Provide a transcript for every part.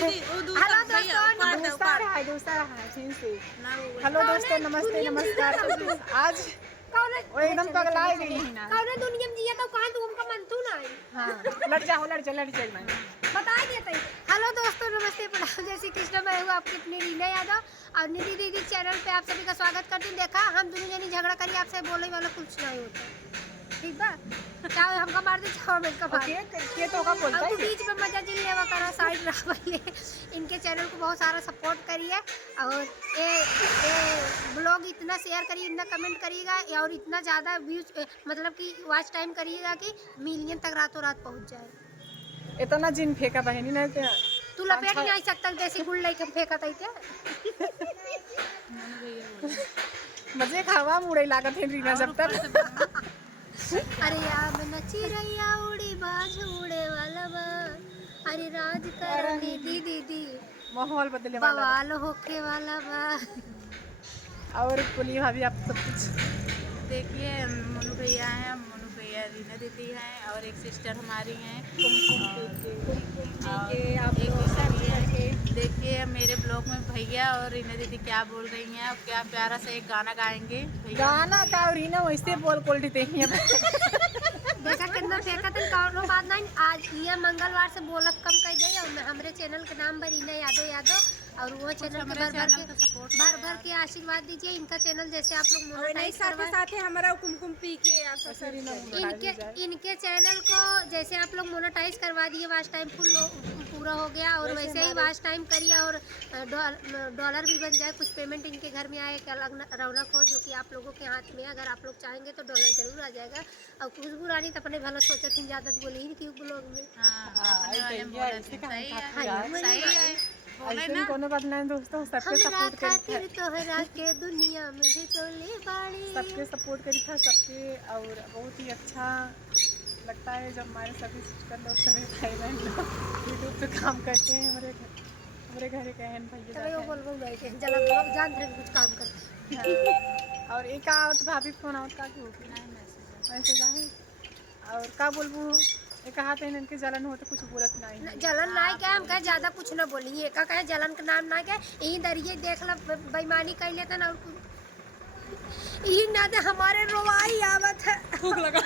Hello दोस्तों, hello दोस्तों, नमस्ते नमस्कार। आज वो एकदम पगला गई है ना। कौन दुनिया में जिया तो कहां तू हमका मन तू ना है। हां लड़ जाओ मैं बता देते। हेलो दोस्तों, नमस्ते, प्रणाम, जय श्री कृष्ण। मैं हूं आपकी अपनी रीना यादव और निधि दीदी चैनल पे आप सभी का स्वागत करती हूं। देखा हम दोनों जनी झगड़ा करी, आपसे बोलने वाला कुछ नहीं होता, ठीक बा। चाहे हमका मार दे, चाहे मैं मार के तो का बोलता है। बीच में मजा जिन लेवा करा साइड रहा ये। इनके चैनल को बहुत सारा सपोर्ट करिए और ये ब्लॉग इतना शेयर करिए, इतना कमेंट करिएगा और इतना ज़्यादा व्यूज मतलब कि वॉच टाइम करिएगा कि मिलियन तक रातों रात पहुंच जाए। इतना जिन फेंका बहनी ना तू लपेट नहीं आ सकता, देसी गुड़ लेके फेंका था क्या। मजे खावा मुड़े लागत है रीना जब तक। अरे यार नची रैया उड़ी बाज उड़े वाला बा, अरे राज कर दीदी दीदी माहौल बदले वाला बवाल होके वाला बा। और बोलिए भाभी आप सब कुछ। देखिए मोनू भैया हैं, मोनू भैया रीना दीदी हैं और एक सिस्टर हमारी हैं देखिए मेरे ब्लॉग में भैया और रीना दीदी क्या बोल रही हैं और क्या प्यारा सा एक गाना गाएंगे। गाना का रीना वैसे बोल कोल्टी देखिए। देखा कितना फेंका था, कौनो बात नहीं। आज ये मंगलवार से बोलब कम कर दे और हमारे चैनल के नाम पर रीना यादव और वो चैनल भर भर के आशीर्वाद दीजिए। इनका चैनल जैसे आप लोग मोनेटाइज साथ हमारा कुमकुम पी के इनके चैनल को जैसे आप लोग मोनेटाइज करवा दिए, वाच टाइम फुल पूरा हो गया और वैसे ही वाच टाइम करिए और डॉलर भी बन जाए, कुछ पेमेंट इनके घर में आए, एक अलग रौनक हो जो कि आप लोगों के हाथ में। अगर आप लोग चाहेंगे तो डॉलर जरूर आ जाएगा। और खुशबू रानी तो अपने भला सोचा थी, ज़्यादा बोले ही क्यों ब्लॉग में। कोनो बात नहीं दोस्तों, सबके सपोर्ट खातिर तोहरा के दुनिया में भी चले बाड़ी, सबके सपोर्ट करी था सबके। और बहुत ही अच्छा लगता है जब हमारे सभी सिस्टर लोग सभी भाई बहन लोग यूट्यूब पे काम करते हैं। हमारे घर के बहन भैया जान कुछ काम करते। और एक आवत भाभी फोन आवत का की होगी वैसे जाए और का बोलबू एक हाथ है इनके जलन हो तो कुछ बोलत नहीं। जलन ना क्या हम कहे, ज्यादा कुछ ना बोलिए, का कहे जलन का नाम ना क्या यही दरिये देख लो बेईमानी कर लेता ना और यही ना दे हमारे रोवाई आवत है। भूख लगा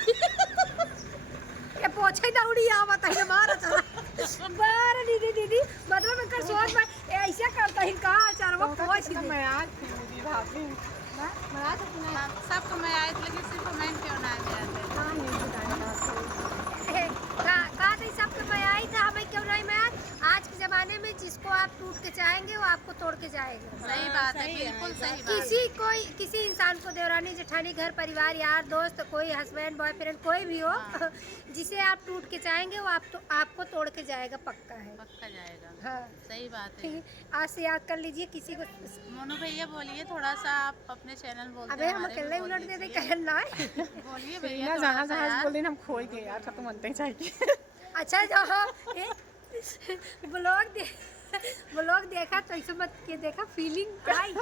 ये पोछे दौड़ी आवत है हमारा चला बार दीदी दीदी मतलब मैं कर सोच में ऐसा करता है का चार वो पोछ दे। मैं आज भाभी ना मैं आज सबको मैं आए थे लेकिन सिर्फ मैं क्यों ना सबके मैं आई था, हमें क्यों नहीं। मैं आज के ज़माने में जिसको आप टूट के चाहेंगे वो आपको तोड़ के जाएगा। सही बात है, बिल्कुल सही बात। किसी इंसान को देवरानी जेठानी घर परिवार यार दोस्त कोई हस्बैंड बॉयफ्रेंड कोई भी हो जिसे आप टूट के चाहेंगे वो आपको तोड़ के जाएगा, पक्का है, पक्का जाएगा। हाँ सही बात है। आज से याद कर लीजिए किसी को। मोनू भैया बोलिए थोड़ा सा, आप अपने चैनल बोलते हैं। अबे हम अकेले उलट दे कहना है। बोलिए भैया, जहाँ बोल दिन हम खोई गए यार, खत्म होते ही चाहिए। अच्छा जो ब्लॉग देखा तो ऐसे मत के देखा, फीलिंग आई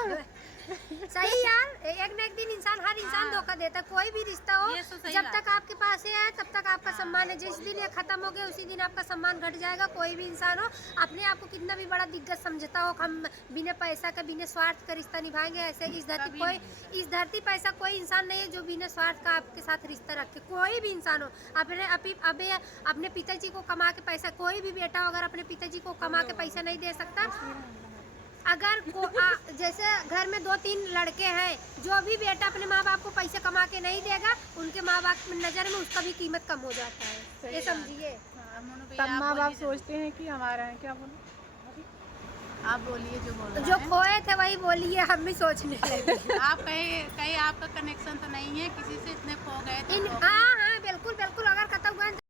सही यार। एक न एक दिन हर इंसान धोखा देता, कोई भी रिश्ता हो जब तक आपके पास है तब तक आपका सम्मान है। जिस दिन ये खत्म हो गया उसी दिन आपका सम्मान घट जाएगा। कोई भी इंसान हो अपने आप को कितना भी बड़ा दिग्गज समझता हो, हम बिना पैसा का बिना स्वार्थ का रिश्ता निभाएंगे, ऐसे इस धरती पर ऐसा कोई इंसान नहीं है जो बिना स्वार्थ का आपके साथ रिश्ता रखे। कोई भी इंसान हो, अपने पिताजी को कमा के पैसा, कोई भी बेटा हो अगर अपने पिताजी को कमा के पैसा नहीं दे सकता, अगर जैसे घर में 2-3 लड़के हैं, जो भी बेटा अपने माँ बाप को पैसे कमा के नहीं देगा उनके माँ बाप की नज़र में उसका भी कीमत कम हो जाता है, ये समझिए। तब माँ बाप सोचते हैं कि हमारा है, क्या बोलो आप बोलिए जो बोल रहे जो खोए थे वही बोलिए, हम भी सोचने लगे। आप कहीं आपका कनेक्शन तो नहीं है किसी से, इतने खो गए थे? हाँ बिल्कुल